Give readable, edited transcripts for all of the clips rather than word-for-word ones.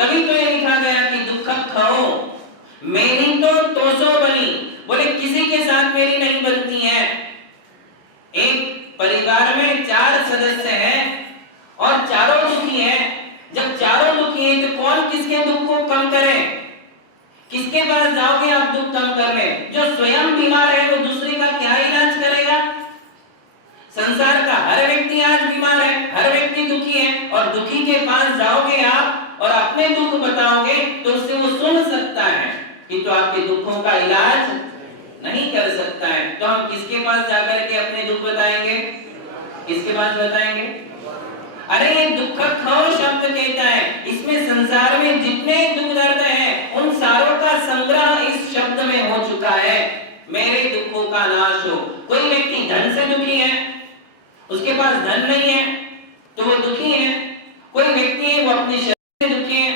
तभी तो ये लिखा गया कि दुख खाओ मेरी तो सो बनी। बोले किसी के साथ मेरी नहीं बनती है। एक परिवार में 4 सदस्य हैं और चारों दुखी हैं। जब चारों दुखी हैं तो कौन किसके दुख को कम करे? किसके पास जाओगे आप दुख कम करने? जो स्वयं बीमार है वो दूसरे का क्या इलाज करेगा? संसार का हर व्यक्ति आज बीमार है, हर व्यक्ति दुखी है, और दुखी के पास जाओगे आप और अपने दुख बताओगे तो उससे वो सुन सकता है कि तो आपके दुखों का इलाज नहीं कर सकता है। तो हम किसके पास जाकर के अपने दुख बताएंगे? किसके पास बताएंगे? अरे ये दुख खाओ शब्द कहता है, इसमें संसार में जितने दुख दर्द हैं उन सारों का संग्रह इस शब्द में हो चुका है। मेरे दुखों का नाश हो। कोई व्यक्ति धन से दुखी है, उसके पास धन नहीं है तो वो दुखी है। कोई व्यक्ति है वो अपने शरीर से दुखी है,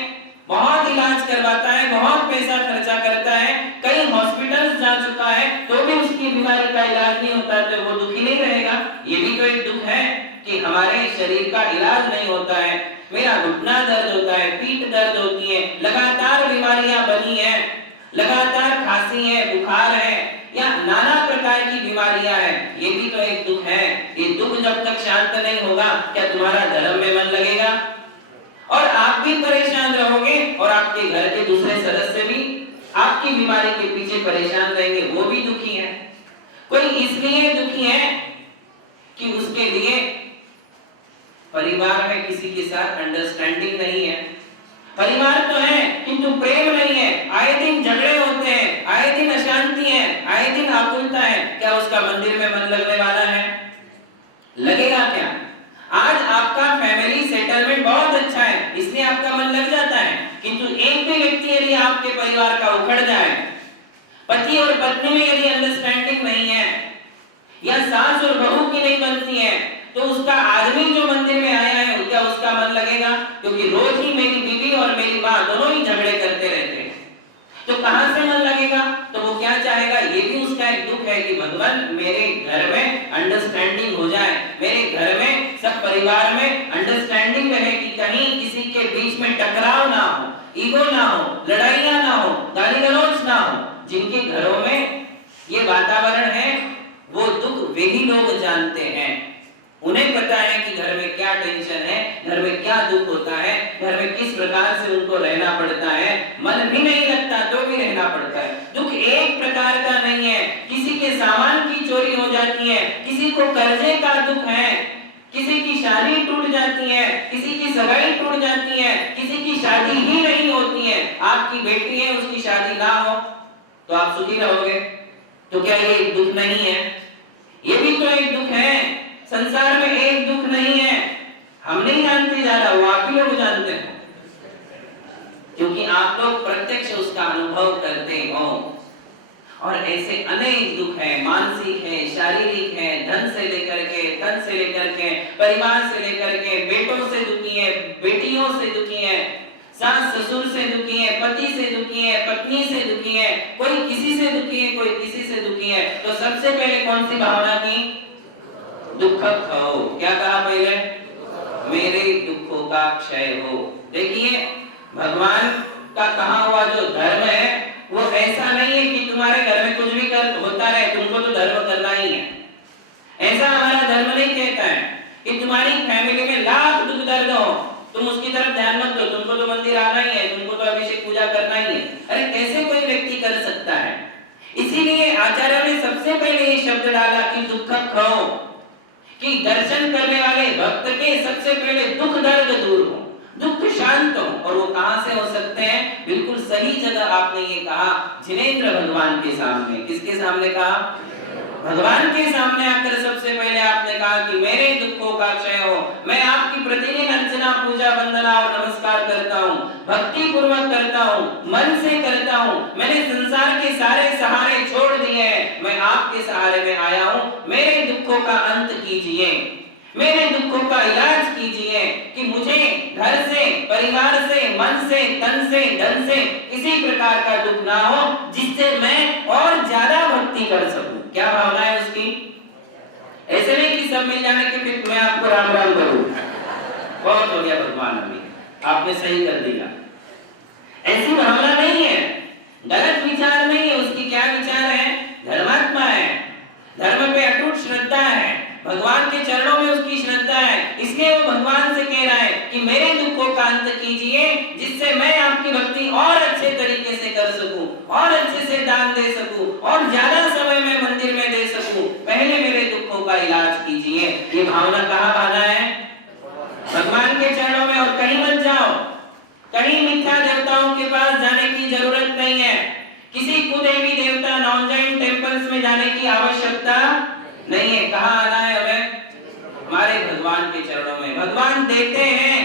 बहुत इलाज करवाता है, बहुत पैसा खर्चा करता है, कई हॉस्पिटल्स जा चुका है तो भी उसकी बीमारी का इलाज नहीं होता, तो वो दुखी नहीं रहेगा। ये भी तो एक दुख है कि हमारे शरीर का इलाज नहीं होता है। मेरा घुटना दर्द होता है, पीठ दर्द होती है, लगातार बीमारियां बनी है, लगातार खांसी है, बुखार है या नाना प्रकार की बीमारियां हैं। ये भी तो एक दुख है। ये दुख जब तक शांत नहीं होगा क्या तुम्हारा धर्म में मन लगेगा? और आप भी परेशान रहोगे और आपके घर के दूसरे सदस्य भी आपकी बीमारी के पीछे परेशान रहेंगे, वो भी दुखी है। कोई इसलिए दुखी है कि उसके लिए परिवार में किसी के साथ अंडरस्टैंडिंग नहीं है। परिवार तो है किंतु प्रेम नहीं है, आए दिन झगड़े होते हैं, आए दिन अशांति है, आए दिन आकुलता है। क्या उसका मंदिर में मन लगने वाला है? लगेगा क्या? आज आपका फैमिली सेटलमेंट बहुत अच्छा है इसलिए आपका मन लग जाता है, किंतु एक भी व्यक्ति यदि आपके परिवार का उखड़ जाए, पति और पत्नी में यदि अंडरस्टैंडिंग नहीं है या सास और बहू की नहीं बनती है तो उसका आदमी जो मंदिर में आया है क्या उसका मन लगेगा? क्योंकि रोज ही मेरी बीवी और मेरी माँ दोनों ही झगड़े करते रहते हैं, तो कहां से मन लगेगा? तो वो क्या चाहेगा? ये भी उसका एक दुख है कि भगवान मेरे घर में अंडरस्टैंडिंग हो जाए, मेरे घर में सब परिवार में अंडरस्टैंडिंग रहे कि कहीं किसी के बीच में टकराव ना हो, ईगो ना हो, लड़ाइयां ना हो, गाली गलौज ना हो। जिनके घरों में ये वातावरण है वो दुख वही लोग जानते हैं। उन्हें पता है कि घर में क्या टेंशन है, घर में क्या दुख होता है, घर में किस प्रकार से उनको रहना पड़ता है। मन भी नहीं लगता तो भी रहना पड़ता है। दुख एक प्रकार का नहीं है, किसी के सामान की चोरी हो जाती है, किसी को कर्जे का दुख है, किसी की शादी टूट जाती है, किसी की सगाई टूट जाती है, किसी की शादी ही नहीं होती है। आपकी बेटी है उसकी शादी ना हो तो आप सुखी रहोगे? तो क्या ये एक दुख नहीं है? ये भी तो एक दुख है। संसार में एक दुख नहीं है, हम नहीं जानते ज्यादा, वो आप ही लोग जानते हैं, क्योंकि आप लोग प्रत्यक्ष उसका अनुभव करते हो। और ऐसे अनेक दुख है, मानसिक है, शारीरिक है, धन से लेकर के, तन से लेकर के, परिवार से लेकर के, बेटों से दुखी है, बेटियों से दुखी है, सास ससुर से दुखी है, पति से दुखी है, पत्नी से दुखी है, कोई किसी से दुखी है, कोई किसी से दुखी है। तो सबसे पहले कौन सी भावना की? दुख खाओ। क्या कहा पहले? मेरे दुखों का क्षय हो। देखिए भगवान का कहा हुआ जो धर्म है वो ऐसा नहीं है कि तुम्हारे घर में कुछ भी कर होता रहे, तुमको तो धर्म करना ही है। ऐसा हमारा धर्म नहीं कहता है कि तुम्हारी फैमिली में लाख दुख दर्द हो तुम उसकी तरफ ध्यान मत दो, तुमको तो मंदिर आना ही है, तुमको तो अभिषेक पूजा करना ही है। अरे कैसे कोई व्यक्ति कर सकता है? इसीलिए आचार्य ने सबसे पहले ये शब्द डाला कि दुख खाओ, कि दर्शन करने वाले भक्त के सबसे पहले दुख दर्द दूर हो, दुख शांत हो। और वो कहां से हो सकते हैं? बिल्कुल सही जगह आपने ये कहा, जिनेंद्र भगवान के सामने। किसके सामने कहा? भगवान के सामने आकर सबसे पहले आपने कहा कि मेरे दुखों का क्षय हो। मैं आपकी प्रतिदिन अर्चना, पूजा, वंदना और नमस्कार करता हूँ, भक्ति पूर्वक करता हूँ, मन से करता हूँ। मैंने संसार के सारे सहारे छोड़ दिए हैं, मैं आपके सहारे में आया हूँ। मेरे दुखों का अंत कीजिए, मेरे दुखों का इलाज कीजिए कि मुझे घर से, परिवार से, मन से, तन से, धन से किसी प्रकार का दुख ना हो, जिससे मैं और ज्यादा भक्ति कर सकूं। क्या भावना है उसकी? ऐसे नहीं कि सब मिल जाने के फिर मैं आपको राम राम करूं। बहुत हो गया भगवान, अभी आपने सही कर दिया। ऐसी भावना नहीं है, गलत विचार नहीं है। उसकी क्या विचार है? धर्मात्मा है, धर्म पे अटूट श्रद्धा है, भगवान के चरणों में उसकी श्रद्धा है। इसलिए वो भगवान से कह रहा है कि मेरे दुखों का अंत कीजिए, जिससे मैं आपकी भक्ति और अच्छे तरीके से कर सकूं, और अच्छे से दान दे सकूं, और ज्यादा समय मैं मंदिर में दे सकूं। पहले मेरे दुखों का इलाज कीजिए। ये भावना कहाँ बांधा है? भगवान के चरणों में। और कहीं मत जाओ, कहीं मिथ्या देवताओं के पास जाने की जरूरत नहीं है। किसी कुदेवी देवता नॉन जैन टेम्पल्स में जाने की आवश्यकता नहीं है। कहाँ आना है हमें? हमारे भगवान के चरणों में। भगवान देते हैं,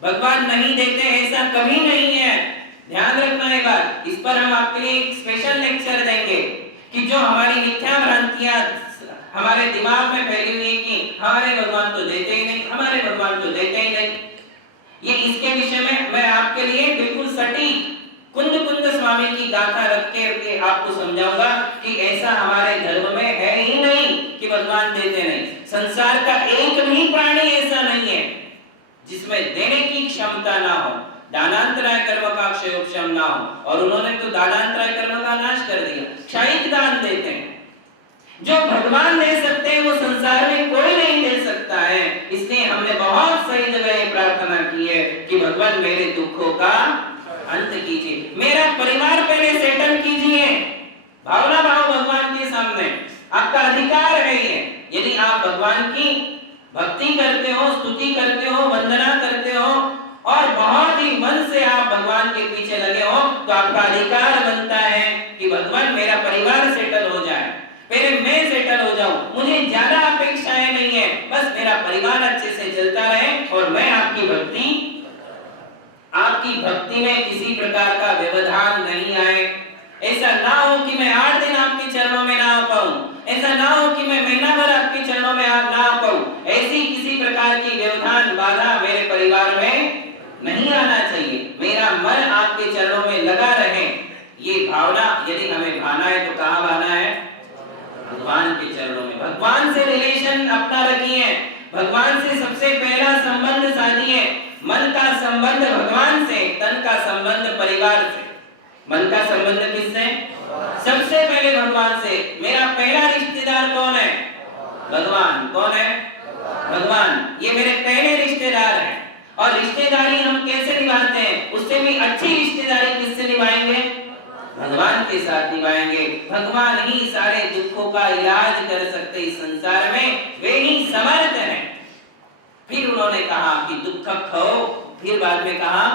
भगवान नहीं देते ऐसा कभी नहीं है। ध्यान रखना है बात। इस पर हम आपके लिए एक स्पेशल लेक्चर देंगे कि जो हमारी मिथ्या भ्रांतियां हमारे दिमाग में फैली हुई है कि हमारे भगवान तो देते ही नहीं, हमारे भगवान तो देते ही नहीं, ये इसके विषय में मैं आपके लिए बिल्कुल सटीक कुंद कुंद स्वामी की गाथा रख के आपको समझाऊंगा कि ऐसा हमारे धर्म में है ही नहीं कि भगवान देते नहीं। संसार का एक भी प्राणी ऐसा नहीं है जिसमें देने की क्षमता ना हो, दानांतराय कर्म का क्षयोक्षम ना हो। और उन्होंने तो दानांतराय कर्म का नाश कर दिया, क्षयिक दान देते हैं। जो भगवान दे सकते हैं वो संसार में कोई नहीं दे सकता है। इसलिए हमने बहुत सही जगह ये प्रार्थना की है कि भगवान मेरे दुखों का अंत कीजिए, मेरा परिवार पहले सेटल कीजिए। भावना भाव भगवान के सामने आपका अधिकार है ये। यदि आप भगवान की भक्ति करते हो, स्तुति करते हो, वंदना करते हो और बहुत ही मन से आप भगवान के पीछे लगे हो, तो आपका अधिकार बनता है कि भगवान मेरा परिवार सेटल हो जाए, पहले मैं सेटल हो जाऊं, मुझे ज्यादा अपेक्षाएं नहीं है, बस मेरा परिवार अच्छे से चलता रहे और मैं आपकी भक्ति में किसी प्रकार का व्यवधान नहीं आए। ऐसा ना हो कि मैं 8 दिन आपके चरणों में ना आ पाऊं, ऐसा ना हो कि मैं महीना भर आपके चरणों में ना आ पाऊं। ऐसी किसी प्रकार की व्यवधान बाधा मेरे परिवार में नहीं आना चाहिए। मेरा मन आपके चरणों में लगा रहे, ये भावना यदि हमें भाना है तो कहाँ भाना है? भगवान के चरणों में। भगवान से रिलेशन अपना रखिए, भगवान से सबसे पहला संबंध साधिए। मन का संबंध भगवान से, तन का संबंध परिवार से। मन का संबंध किससे? सबसे पहले भगवान से। मेरा पहला रिश्तेदार कौन है? भगवान। कौन है? भगवान। ये मेरे पहले रिश्तेदार हैं। और रिश्तेदारी हम कैसे निभाते हैं? उससे भी अच्छी रिश्तेदारी किससे निभाएंगे? भगवान के साथ निभाएंगे। भगवान ही सारे दुखों का इलाज कर सकते इस संसार में, वे ही समर्थ हैं। फिर उन्होंने कहा कि दुख खो, फिर बाद में कहा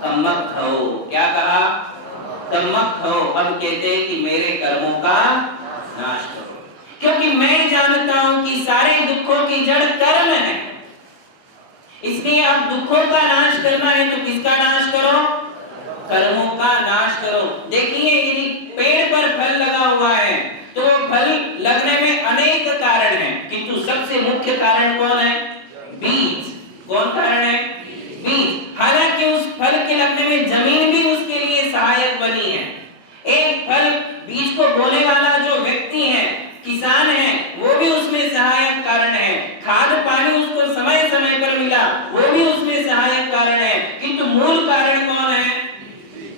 तमक खो। क्या कहा? तमक खो। अब कहते हैं कि मेरे कर्मों का नाश करो, क्योंकि मैं जानता हूं कि सारे दुखों की जड़ कर्म है। इसलिए अब दुखों का नाश करना है तो किसका नाश करो? कर्मों का नाश करो। देखिए यदि पेड़ पर फल लगा हुआ है तो फल लगने में अनेक कारण हैं, किंतु सबसे मुख्य कारण कौन है? बीज। कौन कारण है? बीज। हालांकि उस फल के लगने में जमीन भी उसके लिए सहायक बनी है। एक फल बीज को बोने वाला जो व्यक्ति है, किसान है, वो भी उसमें सहायक कारण है। खाद पानी उसको समय समय पर मिला, वो भी उसमें सहायक कारण है। किंतु मूल कारण कौन है?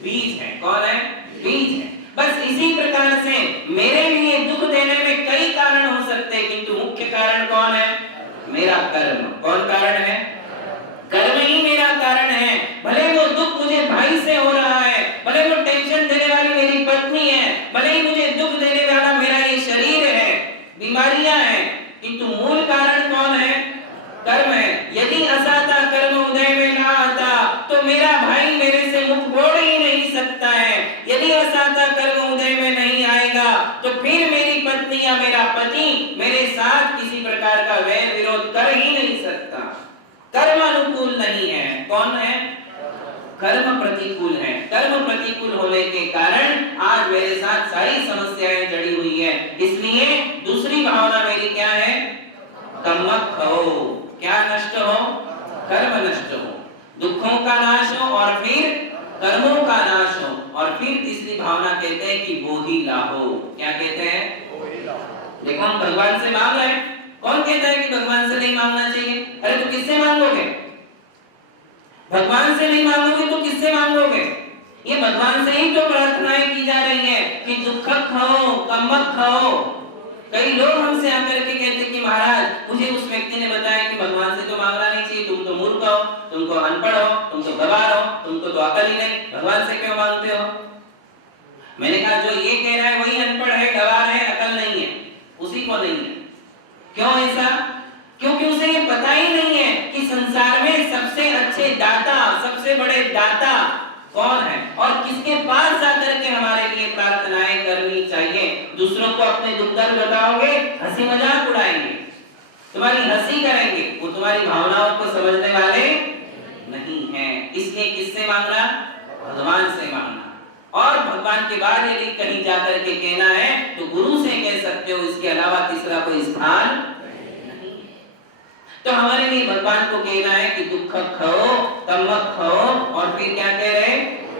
बीज है। कौन है? बीज है। बस इसी प्रकार से मेरे लिए दुख देने में कई कारण हो सकते हैं, किंतु मुख्य कारण कौन है? मेरा कर्म। कौन कारण है? कर्म ही मेरा कारण है। भले वो दुख मुझे भाई से हो रहा है, भले वो टेंशन देने वाली मेरी पत्नी है, भले ही मुझे दुख देने वाला मेरा ये शरीर है, बीमारियां हैं, किंतु मूल कारण कौन है? कर्म है। यदि असाता कर्म उदय में ना आता तो मेरा भाई मेरे से मुख मोड़ ही नहीं सकता है। यदि असाता कर्म उदय में नहीं आएगा तो फिर मेरी पत्नी या मेरा पति मेरे साथ किसी प्रकार का वैर विरोध कर ही नहीं सकता। कर्म अनुकूल नहीं है। कौन है? कर्म प्रतिकूल है। कर्म प्रतिकूल होने के कारण आज मेरे साथ सारी समस्याएं जड़ी हुई है। इसलिए दूसरी भावना मेरी क्या है? तमक खो। क्या नष्ट हो? कर्म नष्ट हो, दुखों का नाश हो और फिर कर्मों का नाश हो। और फिर तीसरी भावना कहते हैं कि बोधि लाहो। क्या कहते हैं? देखो हम भगवान से मांग रहे हैं। कौन कहता है कि भगवान से नहीं मांगना चाहिए? अरे तो किससे मांगोगे? भगवान से नहीं मांगोगे तो किससे मांगोगे? ये भगवान से ही तो प्रार्थनाएं की जा रही है कि दुख खाओ, कम्मक खाओ। कई लोग हमसे आकर के कहते कि महाराज मुझे उस व्यक्ति ने बताया कि भगवान से तो मांगना नहीं चाहिए, तुम तो मूर्ख हो, तुमको अनपढ़ हो, तुम तो गवार हो, तुमको तो अकल ही नहीं, भगवान से क्यों मांगते हो? मैंने कहा जो ये कह रहा है वही अनपढ़ है, गवार है, अकल नहीं है, उसी को नहीं है। क्यों ऐसा? क्योंकि उसे ये पता ही नहीं है कि संसार में सबसे अच्छे दाता, सबसे बड़े दाता कौन है और किसके पास जाकर के हमारे लिए प्रार्थनाएं करनी चाहिए। दूसरों को अपने दुख दर्द बताओगे, हंसी मजाक उड़ाएंगे, तुम्हारी हंसी करेंगे, वो तुम्हारी भावनाओं को समझने वाले नहीं हैं। इसलिए किससे मांगना? भगवान से मांगना। और भगवान के बाद यदि कहीं जाकर के कहना है तो गुरु से कह सकते हो, इसके अलावा तीसरा कोई स्थान नहीं। तो हमारे लिए भगवान को कहना है कि दुख खाओ, तमक खाओ, और फिर क्या कह रहे?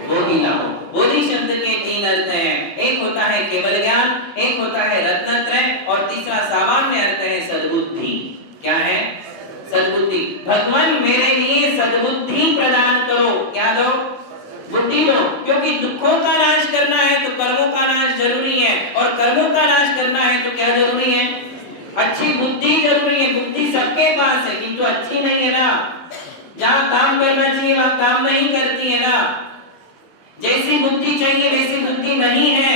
बोधि लाओ। बोधि शब्द के 3 अर्थ हैं, एक होता है केवल ज्ञान, एक होता है रत्नत्रय, और तीसरा सामान्य अर्थ है सद्बुद्धि। क्या है? सद्बुद्धि। भगवान मेरे लिए सद्बुद्धि प्रदान करो। क्या दो? बुद्धि दो। क्योंकि दुखों का नाश करना है तो कर्मों का नाश जरूरी है, और कर्मों का नाश करना है तो क्या जरूरी है? अच्छी बुद्धि जरूरी है। बुद्धि सबके पास है किंतु अच्छी नहीं है ना। जहां काम करना चाहिए वहां काम नहीं करती है ना। जैसी बुद्धि चाहिए वैसी बुद्धि नहीं है,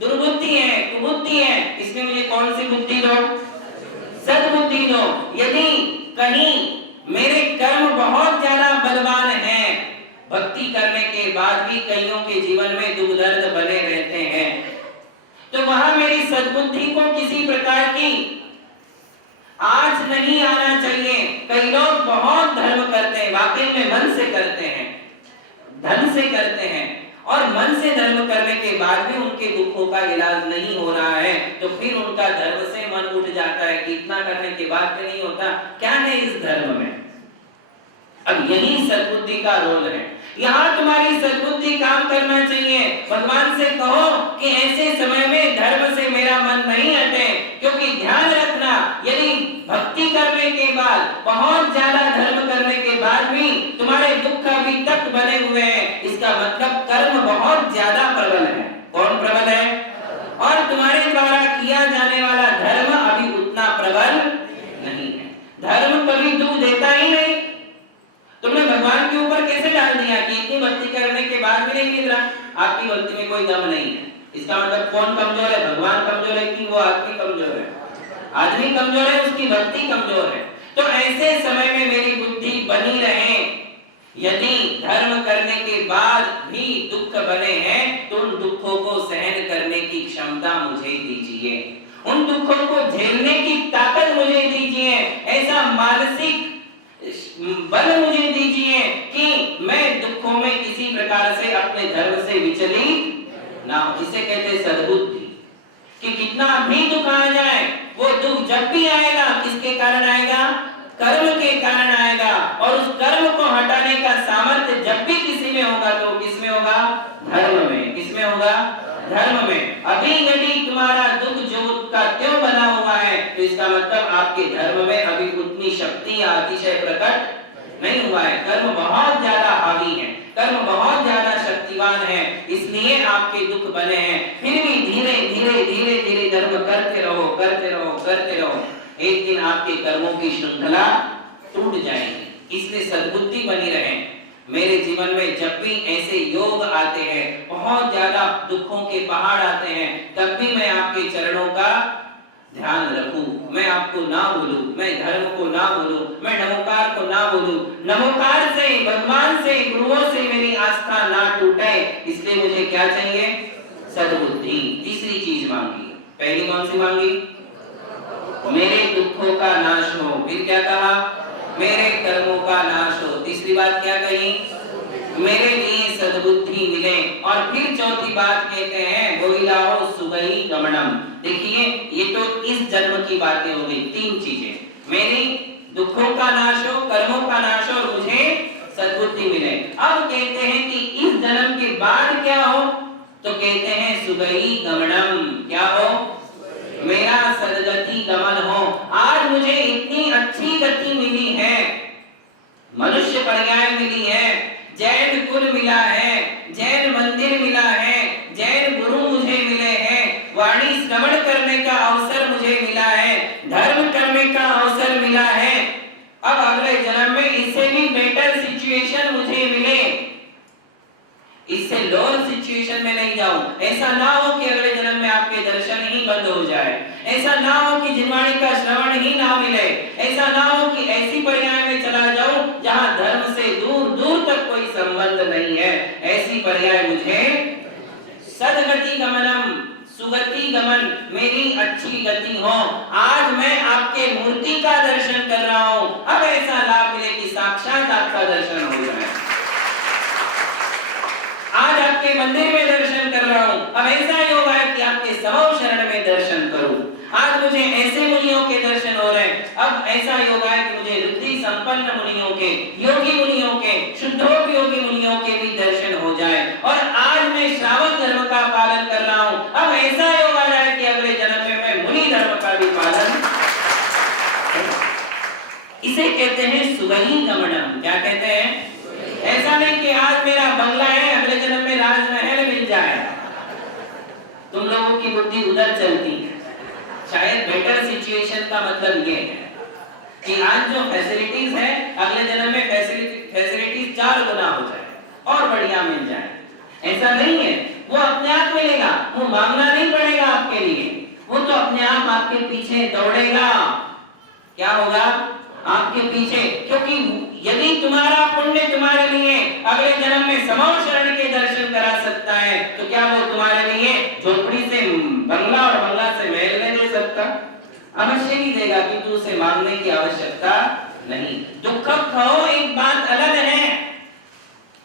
दुर्बुद्धि है, कुबुद्धि है। इसमें मुझे कौन सी बुद्धि दो? सद्बुद्धि दो। यदि कहीं मेरे कर्म बहुत ज्यादा बलवान हैं, भक्ति करने के बाद भी कईयों के जीवन में दुख दर्द बने रहते हैं, तो वहां मेरी सद्बुद्धि को किसी प्रकार की आज नहीं आना चाहिए। कई लोग बहुत धर्म करते हैं, वाकई में मन से करते हैं, धन से करते हैं, और मन से धर्म करने के बाद भी उनके दुखों का इलाज नहीं हो रहा है, तो फिर उनका धर्म से मन उठ जाता है कि इतना करने के बाद भी नहीं होता, क्या है इस धर्म में? अब यही सद्बुद्धि का रोल है। यहाँ तुम्हारी सद्बुद्धि काम करना चाहिए। भगवान से कहो कि ऐसे समय में धर्म से मेरा मन नहीं हटे, क्योंकि ध्यान रखना, यदि भक्ति करने के बाद, बहुत ज्यादा धर्म करने के बाद भी तुम्हारे दुख अभी तक बने हुए हैं, इसका मतलब कर्म बहुत ज्यादा प्रबल है। कौन प्रबल है? और तुम्हारे द्वारा किया जाने वाला धर्म अभी उतना प्रबल नहीं है। धर्म कभी दुख देता ही नहीं। तुमने भगवान के ऊपर कैसे डाल दिया कि इतनी भक्ति करने के बाद भी नहीं मिल रहा, आपकी भक्ति में कोई दम नहीं है। इसका मतलब कौन कमजोर है? भगवान कमजोर है कि वो आदमी कमजोर है? आदमी कमजोर है, उसकी भक्ति कमजोर है। तो ऐसे समय में मेरी बुद्धि बनी रहे। यदि धर्म करने के बाद भी दुख बने हैं तो उन दुखों को सहन करने की क्षमता मुझे दीजिए, उन दुखों को झेलने की ताकत मुझे दीजिए, ऐसा मानसिक बल मुझे दीजिए कि मैं दुखों में किसी प्रकार से अपने धर्म से विचलित ना हो। इसे कहते हैं सद्बुद्धि। कि कितना भी दुख आ जाए, वो दुख जब भी आएगा किसके कारण आएगा? कर्म के कारण आएगा, और उस कर्म को हटाने का सामर्थ्य जब भी किसी में होगा तो किसमें होगा? धर्म में। किसमें होगा? धर्म में। अभी यदि तुम्हारा दुख जो का त्यों बना हुआ है तो इसका मतलब आपके धर्म में अभी उतनी शक्ति या अतिशय प्रकट नहीं हुआ है। कर्म बहुत ज्यादा हावी है, कर्म बहुत ज्यादा शक्तिवान है, इसलिए आपके दुख बने हैं। फिर भी धीरे धीरे धीरे धीरे धर्म करते रहो, करते रहो, करते रहो। एक दिन आपके कर्मों की श्रृंखला टूट जाएगी। इसलिए सद्बुद्धि बनी रहे। मेरे जीवन में जब भी ऐसे योग आते हैं, बहुत ज्यादा दुखों के पहाड़ आते हैं, तब भी मैं आपके चरणों का ध्यान रखूं, मैं आपको ना भूलूं, मैं धर्म को ना भूलूं, मैं नमोकार को ना भूलूं। नमोकार से, भगवान से, गुरुओं से मेरी आस्था ना टूटे। इसलिए मुझे क्या चाहिए? सद्बुद्धि। तीसरी चीज मांगी। पहली कौन सी मांगी? मेरे दुखों का नाश हो। फिर क्या कहा? मेरे कर्मों का नाश हो। तीसरी बात क्या कही? मेरे लिए सद्बुद्धि मिले। और फिर चौथी बात कहते हैं गोविलाहो सुगई गमनम। देखिए ये तो इस जन्म की बातें हो गई। 3 चीजें, मेरी दुखों का नाश हो, कर्मों का नाश हो, और मुझे सद्बुद्धि मिले। अब कहते हैं कि इस जन्म के बाद क्या हो? तो कहते हैं सुगई गमनम। क्या हो? मेरा सद्गति गमन हो। आज मुझे इतनी अच्छी गति मिली है, मनुष्य पर्याय मिली है, जैन कुल मिला है, जैन मंदिर मिला है, जैन गुरु मुझे मिले हैं, वाणी श्रवण करने का अवसर मुझे मिला है, धर्म करने का अवसर मिला है। अब अगले जन्म में इससे भी बेटर सिचुएशन मुझे मिले, इससे लोअर सिचुएशन में नहीं जाऊं। ऐसा ना हो कि अगले जन्म में आपके दर्शन ही बंद हो जाए, ऐसा ना हो कि जिनवाणी का श्रवण ही ना मिले, ऐसा ना हो कि ऐसी पर्याय में चला जाऊं जहां धर्म से दूर दूर तक कोई संबंध नहीं है। ऐसी पर्याय मुझे सदगति गमनम, सुगति गमन, मेरी अच्छी गति हो। आज मैं आपके मूर्ति का दर्शन कर रहा हूं, अब ऐसा लाभ मिले कि साक्षात आपका दर्शन हो जाए। आज आपके मंदिर में दर्शन कर रहा हूं, अब ऐसा योग है कि आपके समव शरण में दर्शन करूं। आज मुझे ऐसे मुनियों के दर्शन हो रहे हैं, अब ऐसा योग है कि मुझे रुद्धि संपन्न मुनियों के, योगी मुनियों के, शुद्धोपयोगी मुनियों के भी दर्शन हो जाए। और आज मैं श्रावक धर्म का पालन कर रहा हूं, अब ऐसा योग आ जाए कि अगले जन्म में मैं मुनि धर्म का भी पालन। इसे कहते हैं सुगहि गमनम। क्या कहते हैं? ऐसा नहीं कि आज मेरा बंगला है, अगले जन्म में राजमहल मिल जाए। तुम लोगों की बुद्धि उधर चलती है। शायद बेटर सिचुएशन का मतलब ये है कि आज जो फैसिलिटीज है, अगले जन्म में फैसिलिटीज 4 गुना हो जाए और बढ़िया मिल जाए। ऐसा नहीं है, वो अपने आप मिलेगा, वो मांगना नहीं पड़ेगा आपके लिए, वो तो अपने आप आपके पीछे दौड़ेगा। क्या होगा? आपके पीछे। क्योंकि यदि तुम्हारा पुण्य तुम्हारे लिए अगले जन्म में समव शरण के दर्शन करा सकता है, तो क्या वो तुम्हारे लिए झोपड़ी से बंगला और बंगला से महल नहीं दे सकता? अवश्य नहीं देगा, किंतु उसे मांगने की आवश्यकता नहीं। दुख खो एक बात अलग है,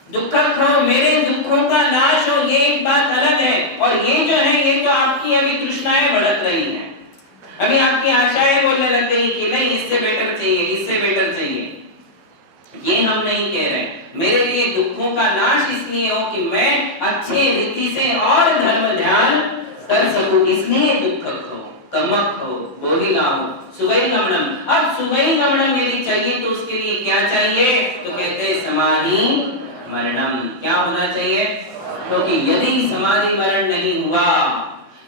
दुख खो मेरे दुखों का नाश हो ये एक बात अलग है। और ये जो है, ये तो आपकी अभी तृष्णाएं भड़क रही हैं, अभी आपकी आशाएं बोलने लग गई कि नहीं इससे बेटर चाहिए, इससे बेटर चाहिए। ये हम नहीं कह रहे। मेरे लिए दुखों का नाश इसलिए हो कि मैं अच्छे रीति से और धर्म ध्यान कर सकूं, इसलिए दुख हो, तमक हो, बोहिला हो, सुगहि गमनम। अब सुगहि गमनम यदि चाहिए तो उसके लिए क्या चाहिए? तो कहते हैं समाधि मरणम। क्या होना चाहिए? क्योंकि यदि समाधि मरण नहीं हुआ,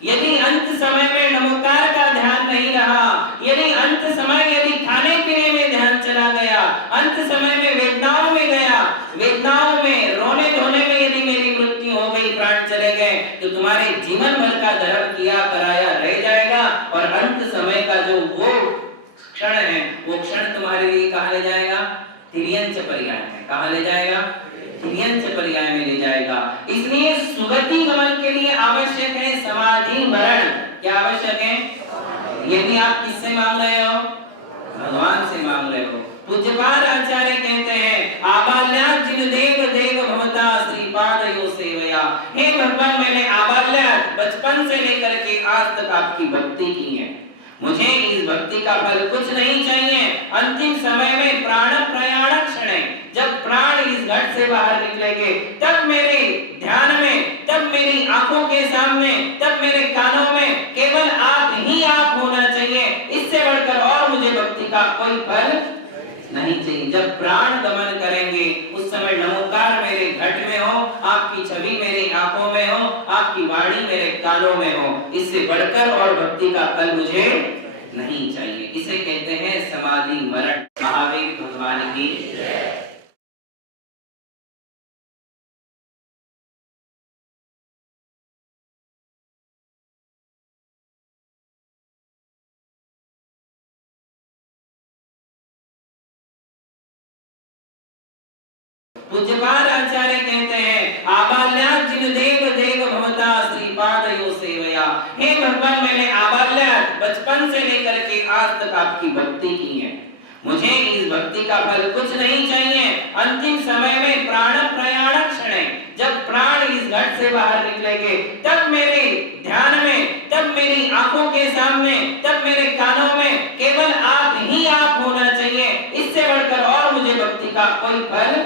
यदि अंत समय में नमोकार का ध्यान नहीं रहा, यदि अंत समय यदि खाने पीने में ध्यान चला गया, अंत समय में वेदनाओं में गया, वेदनाओं में रोने धोने में यदि मेरी मृत्यु हो गई, प्राण चले गए, तो तुम्हारे जीवन भर का धर्म किया कराया रह जाएगा। और अंत समय का जो वो क्षण है, वो क्षण तुम्हारे लिए कहाँ ले जाएगा? तिर्यंच पर्याय है। कहाँ ले जाएगा? तिर्यंच पर्याय में ले जाएगा। इसलिए सुगति गमन के लिए आवश्यक है समाधि मरण। क्या आवश्यक है? यदि आप किससे मांग रहे हो? भगवान से मांग रहे हो। पूज्यपाद आचार्य कहते हैं, आबाल्यात् जिन देव देव भवता श्रीपादयो सेवया। हे भगवान, मैंने आबाल्यात् बचपन से लेकर के आज तक आपकी भक्ति की है, मुझे इस भक्ति का फल कुछ नहीं चाहिए। अंतिम समय में प्राण प्रयाण क्षण, जब प्राण इस घट से बाहर निकलेंगे, तब मेरे ध्यान में, तब मेरी आंखों के सामने, तब मेरे कानों में केवल आप ही आप होना चाहिए। इससे बढ़कर और मुझे भक्ति का कोई फल नहीं चाहिए। जब प्राण गमन करेंगे उस समय नमोकार मेरे घट में हो, आपकी छवि मेरी आंखों में हो, आपकी वाणी मेरे कानों में हो। इससे बढ़कर और भक्ति का फल मुझे नहीं चाहिए। इसे कहते हैं समाधि मरण। महावीर भगवान की जय। पूज्यपाद आचार्य कहते हैं, आबाल्यात् जिन देव देव भवता श्रीपादयो सेवया। हे भगवान, मैंने आबाल्यात् बचपन से लेकर के आज तक आपकी भक्ति की है, मुझे इस भक्ति का फल कुछ नहीं चाहिए। अंतिम समय में प्राण प्रयाण क्षण, जब प्राण इस घट से बाहर निकलेंगे, तब मेरे ध्यान में, तब मेरी आंखों के सामने, तब मेरे कानों में केवल आप ही आप होना चाहिए। इससे बढ़कर और मुझे भक्ति का कोई फल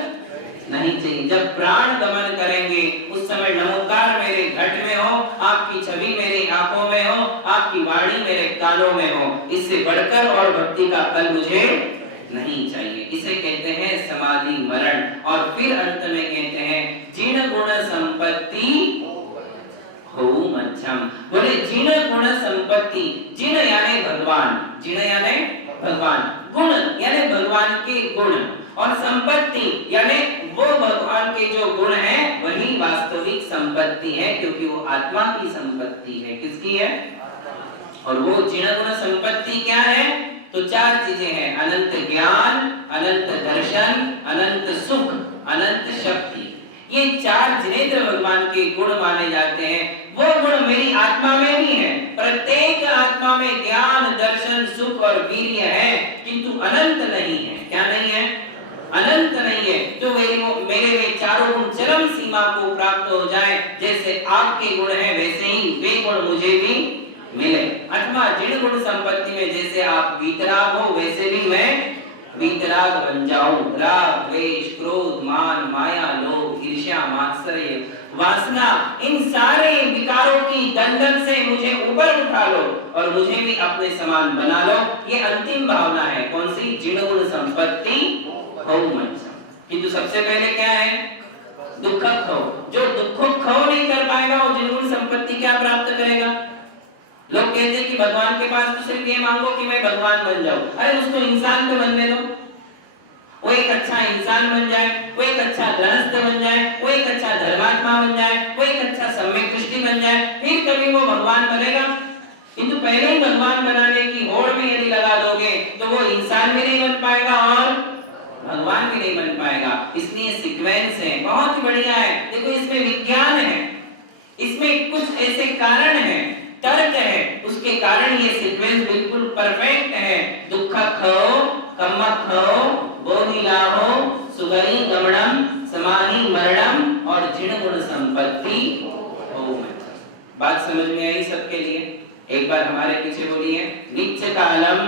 नहीं चाहिए। जब प्राण गमन करेंगे उस समय नमोकार मेरे घट में हो, आपकी छवि मेरी आंखों में हो, आपकी वाणी मेरे कानों में हो। इससे बढ़कर और भक्ति का फल मुझे नहीं चाहिए। इसे कहते हैं समाधि मरण, और फिर अंत में कहते हैं जिन गुण संपत्ति हो मध्यम। बोले जिन गुण संपत्ति, जिन यानी भगवान, जिन यानी भगवान, गुण यानी भगवान के गुण, और संपत्ति यानी वो भगवान के जो गुण हैं वही वास्तविक संपत्ति है, क्योंकि वो आत्मा की संपत्ति है। किसकी है? और वो जिन गुण संपत्ति क्या है? तो चार चीजें हैं, अनंत ज्ञान, अनंत दर्शन, अनंत सुख, अनंत शक्ति। ये चार जिनेंद्र भगवान के गुण माने जाते हैं। वो गुण मेरी आत्मा में भी है, प्रत्येक आत्मा में ज्ञान, दर्शन, सुख और वीर्य है, किंतु अनंत नहीं है। क्या नहीं है? अनंत नहीं है। तो मेरे वे चारों गुण चरम सीमा को प्राप्त हो जाए, जैसे आपके गुण हैं वैसे ही वे गुण मुझे भी मिले। अथवा जिन गुण संपत्ति में जैसे आप वीतराग हो वैसे भी मैं वीतराग बन जाऊं। राग, द्वेष, क्रोध, मान, माया, लोभ, ईर्ष्या, मात्सर्य, वासना, इन सारे विकारों की दलदल से मुझे ऊपर उठा लो और मुझे भी अपने समान बना लो। ये अंतिम भावना है। कौन सी? जिन गुण संपत्ति हो मध्यम। किंतु सबसे पहले क्या है? दुख खो। जो दुख खो नहीं कर पाएगा वो जिन गुण संपत्ति क्या प्राप्त करेगा? लोग कहते हैं कि भगवान के पास तो सिर्फ ये मांगो कि मैं भगवान बन जाऊं। अरे उसको इंसान तो बनने दो, वो एक अच्छा इंसान बन जाए, वो एक अच्छा गृहस्थ बन जाए, वो एक अच्छा धर्मात्मा बन जाए, वो एक अच्छा सम्यक दृष्टि बन जाए, फिर कभी वो भगवान बनेगा। किंतु पहले ही भगवान बनाने की होड़ में यदि लगा दोगे तो वो इंसान भी नहीं बन पाएगा और भगवान भी नहीं बन पाएगा। इसलिए सीक्वेंस है, बहुत ही बढ़िया है। देखो इसमें विज्ञान है, इसमें कुछ ऐसे कारण हैं, तर्क है, उसके कारण ये सीक्वेंस बिल्कुल परफेक्ट है। दुख खो, कम्म खो, बोधिला हो, सुगरी गमनम, समाहि मरणम और जिन गुण संपत्ति हो। बात समझ में आई सबके लिए? एक बार हमारे पीछे बोलिए, नित्य कालम।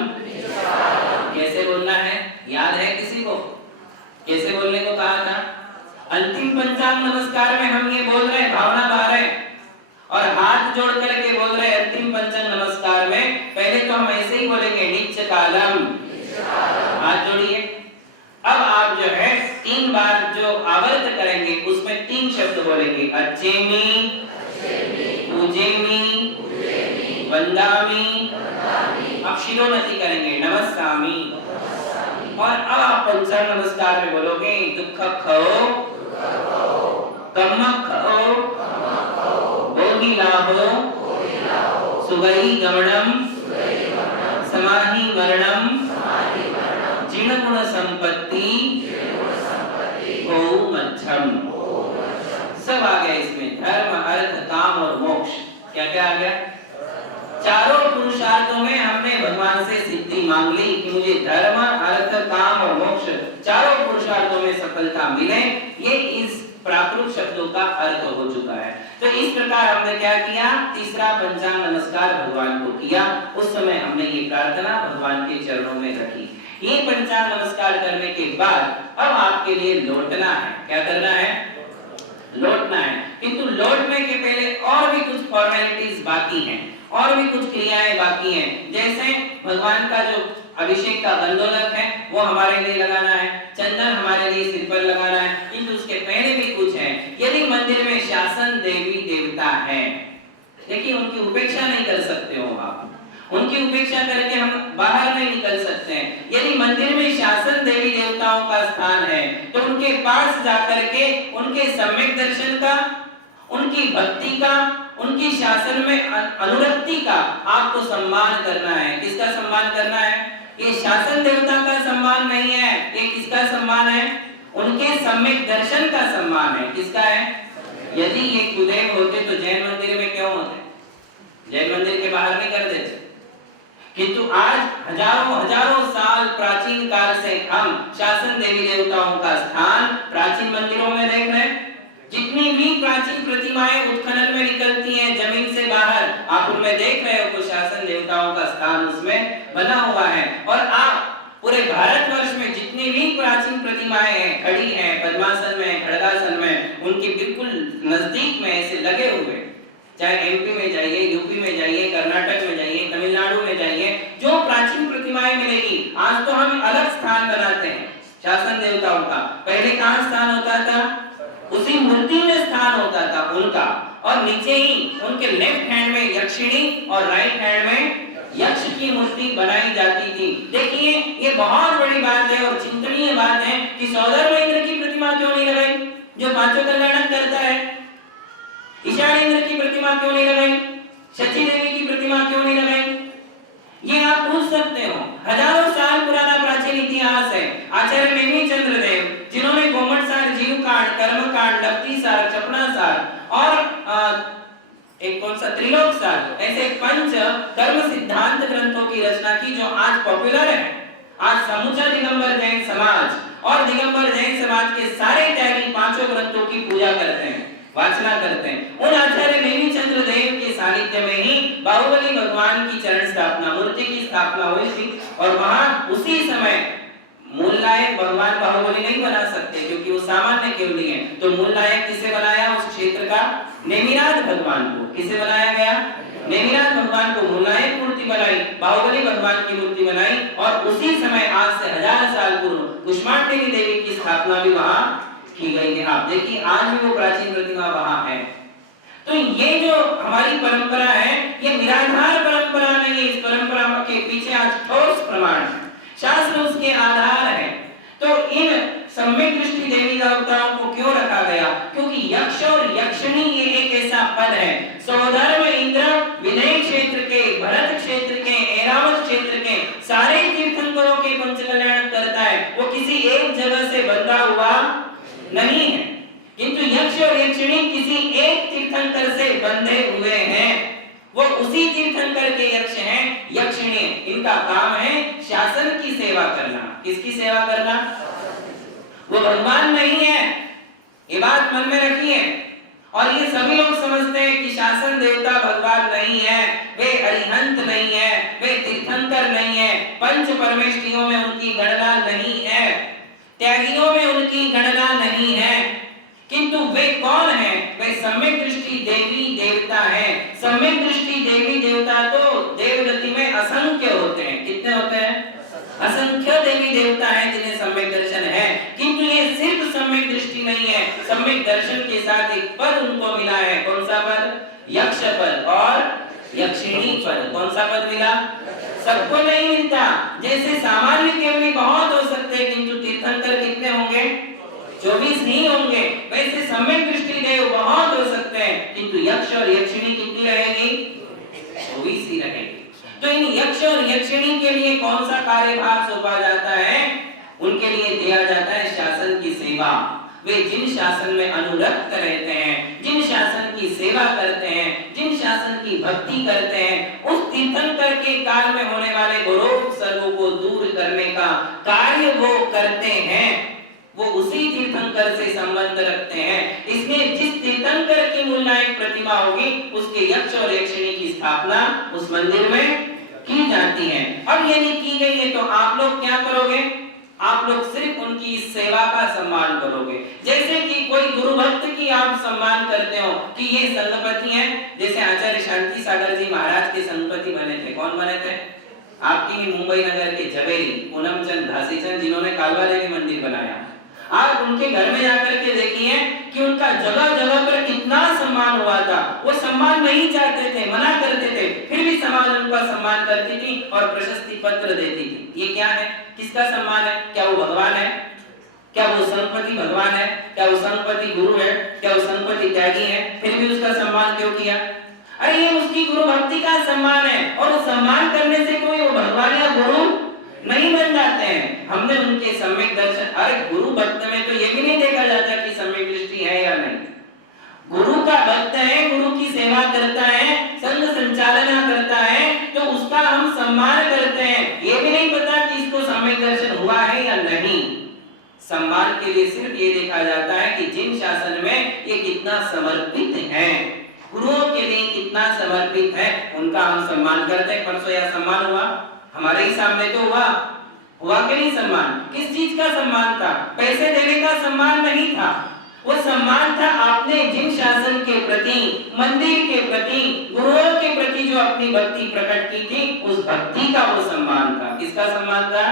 कैसे बोलना है? याद है किसी को? कैसे बोलने को कहा था? अंतिम पंचांग नमस्कार में हम ये बोल रहे हैं, भावना बहा रहे हैं और हाथ जोड़ करके बोल रहे हैं। अंतिम पंचांग नमस्कार में पहले तो हम ऐसे ही बोलेंगे, नित्य कालम, हाथ जोड़िए। अब आप जो है 3 बार जो आवर्त करेंगे उसमें 3 शब्द बोलेंगे, अच्छेमी, पूजेमी, वंदामी। अब शिरोन्नति करेंगे, नमस्कामी। और अब आप पंचांग नमस्कार में बोलोगे, दुख खो, कम्म खो, बोधिला हो, सुगरी गमनम, समाहि मरणम, जिन गुण संपत्ति हो मध्यम। सब आ गया इसमें, धर्म, अर्थ, काम और मोक्ष। क्या क्या आ गया? चारों पुरुषार्थों में हमने भगवान से सिद्धि मांग ली कि मुझे धर्म, अर्थ, काम और मोक्ष चारों पुरुषार्थों में सफलता मिले। ये इस प्राकृत शब्दों का अर्थ हो चुका है। तो इस प्रकार हमने क्या किया? तीसरा पंचांग नमस्कार भगवान को किया। उस समय हमने ये प्रार्थना भगवान के चरणों में रखी। ये पंचांग नमस्कार करने के बाद अब आपके लिए लौटना है। क्या करना है? लौटना है। किंतु लौटने के पहले और भी कुछ फॉर्मेलिटीज बाकी हैं, और भी कुछ क्रियाएं बाकी हैं। जैसे भगवान का जो अभिषेक का गंधोदक है वो हमारे लिए लगाना है, चंदन हमारे लिए सिर पर लगाना है। किंतु उसके पहले भी कुछ है। यदि मंदिर में शासन देवी देवता है, देखिए उनकी उपेक्षा नहीं कर सकते हो आप, उनकी उपेक्षा करके हम बाहर नहीं निकल सकते हैं। यदि मंदिर में शासन देवी देवताओं का स्थान है तो उनके पास जाकर के उनके सम्यक दर्शन का, उनकी भक्ति का, उनकी शासन में अनुरक्ति का आपको सम्मान करना है। किसका सम्मान करना है? ये शासन देवता का सम्मान नहीं है, ये किसका सम्मान है? उनके सम्यक दर्शन का सम्मान है। किसका है? यदि ये कुदेव होते तो जैन मंदिर में क्यों होते? जैन मंदिर के बाहर नहीं कर देते। किंतु आज हजारों साल प्राचीन काल से हम शासन देवी देवताओं का स्थान प्राचीन मंदिरों में देख रहे हैं। जितनी भी प्राचीन प्रतिमाएं उत्खनन में निकलती हैं जमीन से बाहर, आप उनमें देख रहे हो कि शासन देवताओं का स्थान उसमें बना हुआ है। और आप पूरे भारतवर्ष में जितनी भी प्राचीन प्रतिमाएं हैं, खड़ी हैं, पद्मासन में, खड़गासन में, उनके बिल्कुल नजदीक में ऐसे लगे हुए, चाहे एमपी में जाइए, यूपी में जाइए, कर्नाटक में जाइए, तमिलनाडु में जाइए, जो प्राचीन प्रतिमाएं मिलेगी। आज तो हम अलग स्थान बनाते हैं शासन देवताओं देवताओं का पहले कहाँ स्थान होता था? उसी मूर्ति में स्थान होता था उनका, और नीचे ही उनके लेफ्ट हैंड में यक्षिणी और राइट हैंड में यक्ष की मूर्ति बनाई जाती थी। देखिए ये बहुत बड़ी बात है और चिंतनीय बात है कि सौदर इंद्र की प्रतिमा क्यों नहीं लगाई, जो पांचों कल्याणक करता है? ईशान इंद्र की प्रतिमा क्यों नहीं लगाई? शची देवी की प्रतिमा क्यों नहीं लगाई? ये आप पूछ सकते हो। हजारों साल पुराना प्राचीन इतिहास है। आचार्य नेमी चंद्र देव, जिन्होंने गोमट सार, जीव कांड, कर्म कांड, लप्ती सार, चपना सार और एक कौन सा त्रिलोक सार, ऐसे 5 कर्म सिद्धांत ग्रंथों की रचना की, जो आज पॉपुलर है। आज समूचा दिगंबर जैन समाज और दिगंबर जैन समाज के सारे त्यागी पांचों ग्रंथों की पूजा करते हैं, वाचना करते हैं। उन आचार्य नेमी चंद्र देव के सानिध्य में ही बाहुबली भगवान की चरण स्थापना, मूर्ति की स्थापना हुई थी, और वहां उसी समय मूल नायक भगवान बाहुबली नहीं बना सकते क्योंकि वो सामान्य केवली है, तो मूल नायक किसे बनाया उस क्षेत्र का? नेमिनाथ भगवान को। किसे बनाया गया? नेमिनाथ भगवान को मूल नायक मूर्ति बनाई, बाहुबली भगवान की मूर्ति बनाई, और उसी समय आज से 1000 साल पूर्व कुष्मांडिनी देवी की स्थापना भी वहां की गई है। आप देखिए आज भी वो प्राचीन प्रतिमा वहां है। तो ये जो हमारी परंपरा है, ये निराधार परंपरा नहीं है। इस परंपरा के पीछे आज ठोस प्रमाण, शास्त्र उसके आधार है। तो इन सम्यक दृष्टि देवी देवताओं को क्यों रखा गया? क्योंकि यक्ष और यक्षिणी ये एक ऐसा पद है, सौधर्म इंद्र विनय क्षेत्र के, भरत क्षेत्र के, ऐरावत क्षेत्र के सारे तीर्थंकरों के पंच कल्याण करता है। वो किसी एक जगह से बंधा हुआ नहीं है, किंतु यक्ष और यक्षिणी किसी एक तीर्थंकर से बंधे हुए हैं। वो उसी तीर्थंकर के यक्ष हैं, यक्षिणी। इनका काम है शासन की सेवा करना। किसकी सेवा करना? वो भगवान नहीं है, ये बात मन में रखिए। और ये सभी लोग समझते हैं कि शासन देवता भगवान नहीं है, वे अरिहंत नहीं है, वे तीर्थंकर नहीं है, पंच परमेष्ठियों में उनकी गणना नहीं है, त्यागियों में उनकी गणना नहीं है। किंतु वे कौन है? वे सम्यक दृष्टि देवी देवता हैं। सम्यक दृष्टि देवी देवता तो देवगति में असंख्य होते हैं। कितने होते हैं? असंख्य देवी देवता हैं जिन्हें सम्यक दर्शन है। किंतु ये सिर्फ सम्यक दृष्टि नहीं है, सम्यक दर्शन के साथ एक पद उनको मिला है। कौन सा पद? यक्ष पद और यक्षिणी पद। कौन सा पद मिला? सबको नहीं मिलता। जैसे सामान्य केवली बहुत हो सकते हैं, किंतु तीर्थंकर कितने होंगे? 24 नहीं होंगे। वैसे सम्यक दृष्टि देव बहुत हो सकते हैं, किंतु यक्ष और यक्षिणी कितनी रहेगी? 24 ही रहेगी। तो इन यक्ष और यक्षिणी के लिए कौन सा कार्यभार सौंपा जाता है? उनके लिए दिया जाता है शासन की सेवा। वे जिन शासन में अनुरक्त रहते हैं, जिन शासन की सेवा करते हैं, जिन शासन की भक्ति करते हैं, उस तीर्थंकर के काल में होने वाले गौरव सर्वों को दूर करने का कार्य वो करते हैं। वो उसी तीर्थंकर से संबंध रखते हैं। इसलिए जिस तीर्थंकर की मूल नायक प्रतिमा होगी, उसके यक्ष और यक्षिणी की स्थापना उस मंदिर में की जाती है। अब यदि की गई है तो आप लोग क्या करोगे? आप लोग सिर्फ उनकी सेवा का सम्मान करोगे। जैसे कि कोई गुरु भक्त की आप सम्मान करते हो कि ये संगपति हैं। जैसे आचार्य शांति सागर जी महाराज के संगपति बने थे। कौन बने थे? आपकी मुंबई नगर के जवेरी पूनमचंद धासीचंद, जिन्होंने कालवा देवी मंदिर बनाया। आप उनके घर में जाकर के देखिए कि उनका जगह जगह पर कितना सम्मान हुआ था। वो सम्मान नहीं चाहते थे, मना करते थे, फिर भी समाज उनका सम्मान करती थी और प्रशस्ति पत्र देती थी। ये क्या है? किसका सम्मान है? क्या वो भगवान है? क्या वो संगपति भगवान है? क्या वो संगपति गुरु है? क्या वो संगपति त्यागी है? फिर भी उसका सम्मान क्यों किया? अरे ये उसकी गुरु भक्ति का सम्मान है, और वो सम्मान करने से कोई वो भगवान या गुरु नहीं बन जाते हैं। हमने उनके सम्यक दर्शन, अरे गुरु भक्त में तो ये भी नहीं देखा जाता कि सम्यक दृष्टि है या नहीं। गुरु का भक्त है, गुरु की सेवा करता है, संघ संचालना करता है, तो उसका हम सम्मान करते हैं। ये भी नहीं पता कि इसको सम्यक दर्शन हुआ है या नहीं। सम्मान के लिए सिर्फ ये देखा जाता है कि जिन शासन में ये कितना समर्पित है, गुरुओं के लिए कितना समर्पित है, उनका हम सम्मान करते हैं। परसों यह सम्मान हुआ, हमारे ही सामने तो हुआ कि नहीं सम्मान? किस चीज का सम्मान था? पैसे देने का सम्मान नहीं था। वो सम्मान था आपने जिन शासन के प्रति, मंदिर के प्रति, गुरुओं के प्रति जो अपनी भक्ति प्रकट की थी, उस भक्ति का वो सम्मान था। किसका सम्मान था?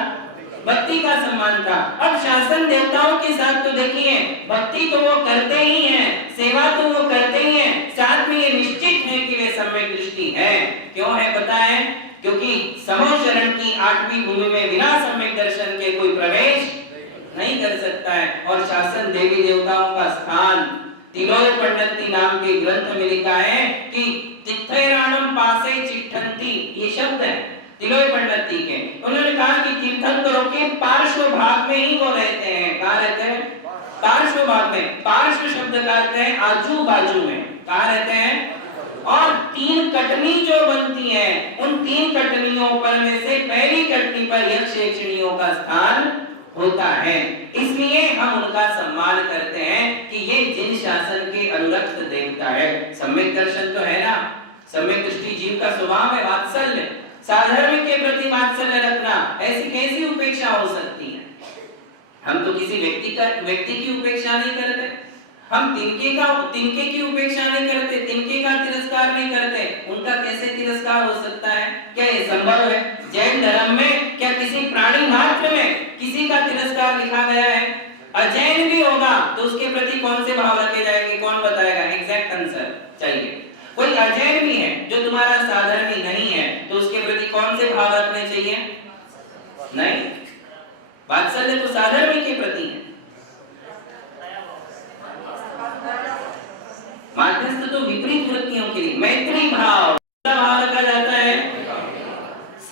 भक्ति का सम्मान था। अब शासन देवताओं के साथ तो देखिए भक्ति तो वो करते ही हैं, सेवा तो वो करते ही हैं, साथ में ये निश्चित है कि वे सम्यक दृष्टि है। क्यों है पता है? क्योंकि समो शरण की 8वीं भूमि में बिना सम्यक दर्शन के कोई प्रवेश नहीं कर सकता है। और शासन देवी देवताओं का स्थान तिलोय पंडित नाम के ग्रंथ में लिखा है कि तीर्थैराणम पासे चिट्ठन्ति, ये शब्द है तिलोय पंडित के। उन्होंने कहा कि तीर्थंकरों के पार्श्व भाग में ही वो रहते हैं। कहाँ रहते हैं? पार्श्व भाग में। पार्श्व शब्द का अर्थ है आजू बाजू में। कहाँ रहते हैं? और 3 कटनी जो बनती है, उन 3 कटनियों पर में से पहली कटनी पर यक्ष यक्षिणियों का स्थान होता है। इसलिए हम उनका सम्मान करते हैं कि ये जिन शासन के अनुरक्त देवता है। सम्यक दर्शन तो है ना, सम्यक दृष्टि जीव का स्वभाव है, वात्सल्य, साधर्म के प्रति वात्सल्य रखना। ऐसी कैसी उपेक्षा हो सकती है? हम तो किसी व्यक्ति की उपेक्षा नहीं करते, हम तिनके की उपेक्षा नहीं करते, तिनके का तिरस्कार नहीं करते। उनका कैसे तिरस्कार हो सकता है? क्या ये संभव है? जैन धर्म में क्या किसी प्राणी मात्र में किसी का तिरस्कार लिखा गया है? अजैन भी होगा तो उसके प्रति कौन से भाव रखे जाएंगे? कौन बताएगा? एग्जैक्ट आंसर चाहिए। कोई अजैन भी है जो तुम्हारा साधर्मी नहीं है तो उसके प्रति कौन से भाव रखने चाहिए? नहीं, वात्सल्य तो साधर्मी के प्रति है। माध्यस्थ तो विपरीत वृत्तियों के लिए, मैत्री भाव रखा जाता है।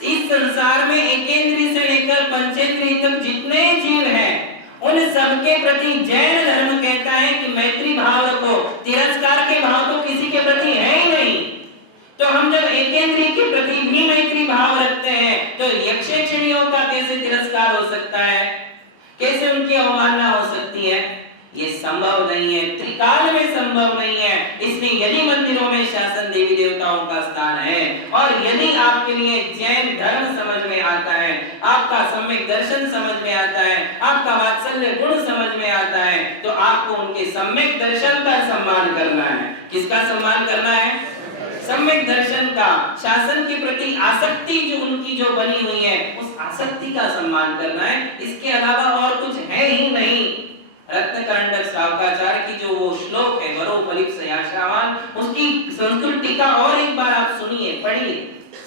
इस संसार में एकेंद्रीय से लेकर पंचेंद्रीय तक जितने जीव हैं उन सबके प्रति जैन धर्म कहता है कि मैत्री भाव रखो। तिरस्कार के भाव तो किसी के प्रति है ही नहीं। तो हम जब एकेंद्रीय के प्रति भी मैत्री भाव रखते हैं तो यक्ष यक्षिणियों का कैसे तिरस्कार हो सकता है? कैसे उनकी अवमानना हो सकती है? ये संभव नहीं है, त्रिकाल में संभव नहीं है। इसलिए यदि मंदिरों में शासन देवी देवताओं का स्थान है और यदि आपके लिए जैन धर्म समझ में आता है, आपका सम्यक दर्शन समझ में आता है, आपका वात्सल्य गुण समझ में आता है, तो आपको उनके सम्यक दर्शन का सम्मान करना है। किसका सम्मान करना है? सम्यक दर्शन का। शासन के प्रति आसक्ति जो उनकी जो बनी हुई है उस आसक्ति का सम्मान करना है। इसके अलावा और कुछ है ही नहीं। रत्नकंडक शावकाचार्य की जो वो श्लोक है वरो फलित सयाशावान, उसकी संस्कृत टीका और एक बार आप सुनिए, पढ़िए,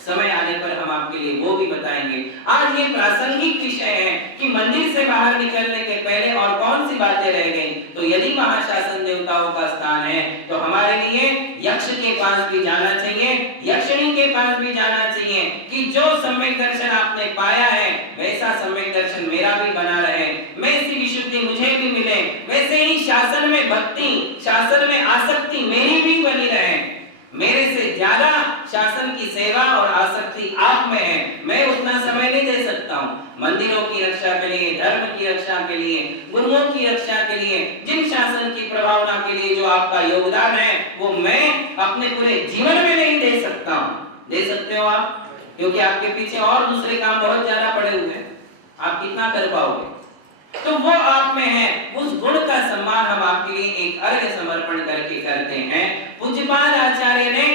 समय आने पर हम आपके लिए वो भी बताएंगे। आज ये प्रासंगिक विषय है कि मंदिर से बाहर निकलने के पहले और कौन सी बातें रह गई। तो यदि महाशासन देवताओं का स्थान है तो हमारे लिए यक्ष के पास भी जाना चाहिए, यक्षिणी के पास भी जाना चाहिए कि जो सम्यक दर्शन आपने पाया है वैसा सम्यक दर्शन मेरा भी बना रहे, वैसी विशुद्धि मुझे भी मिले, वैसे ही शासन में भक्ति, शासन में आसक्ति मेरी भी बनी रहे। मेरे से ज्यादा शासन की सेवा और आसक्ति आप में है, मैं उतना समय नहीं दे सकता हूँ। मंदिरों की रक्षा के लिए, धर्म की रक्षा के लिए, गुरुओं की रक्षा के लिए, जिन शासन की प्रभावना के लिए जो आपका योगदान है वो मैं अपने पूरे जीवन में नहीं दे सकता हूँ। दे सकते हो आप, क्योंकि आपके पीछे और दूसरे काम बहुत ज्यादा पड़े हुए हैं। आप कितना कर पाओगे? तो वो आप में है, उस गुण का सम्मान हम आपके लिए एक अर्घ्य समर्पण करके करते हैं। पूज्यपाद आचार्य ने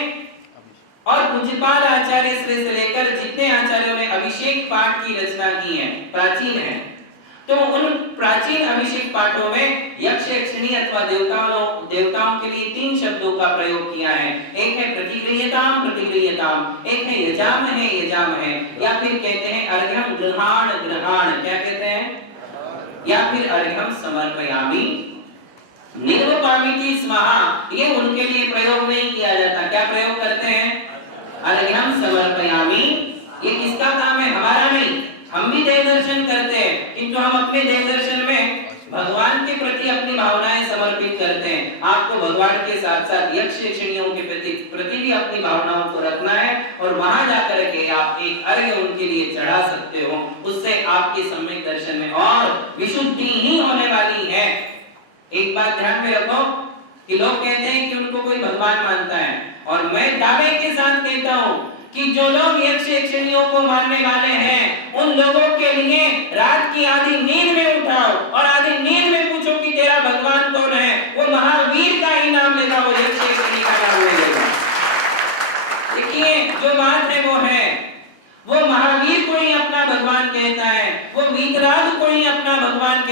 और पूज्यपाद आचार्य श्री से लेकर जितने आचार्यों ने अभिषेक पाठ की रचना की है, प्राचीन है, तो उन प्राचीन अभिषेक पाठों में यक्ष यक्षिणी अथवा देवताओं के लिए 3 शब्दों का प्रयोग किया है। एक है प्रतिगृह्यताम प्रतिगृह्यताम, एक है यजाम है, या फिर कहते हैं अर्घ्यम गृहाण गृहाण, क्या कहते हैं, या फिर अर्घ्यम समर्पयामि निर्वपामिति स्वाहा। ये उनके लिए प्रयोग नहीं किया जाता। क्या प्रयोग करते हैं? अर्घ्यम समर्पयामि। ये किसका काम है? हमारा नहीं। हम भी देव दर्शन करते हैं किंतु हम अपने देव दर्शन में भगवान के प्रति अपनी भावनाएं समर्पित करते हैं। आपको भगवान के साथ साथ यक्ष यक्षिणियों के प्रति भी अपनी भावनाओं को रखना है और वहां जाकर के आप एक अर्घ्य उनके लिए चढ़ा सकते हो। उससे आपके सम्यक दर्शन में और विशुद्धि ही होने वाली है। एक बात ध्यान में रखो कि लोग कहते हैं कि उनको कोई भगवान मानता है, और मैं दावे के साथ कहता हूँ कि जो लोग यक्ष यक्षिणियों को मानने वाले हैं उन लोगों के लिए रात की आधी नींद में उठाओ और आधी नींद में पूछो कि तेरा भगवान कौन है, वो महावीर का ही नाम लेगा, वो यक्ष यक्षिणी का नाम नहीं लेगा। देखिए जो बात है वो है, वो महावीर को ही अपना भगवान कहता है, वो वीतराग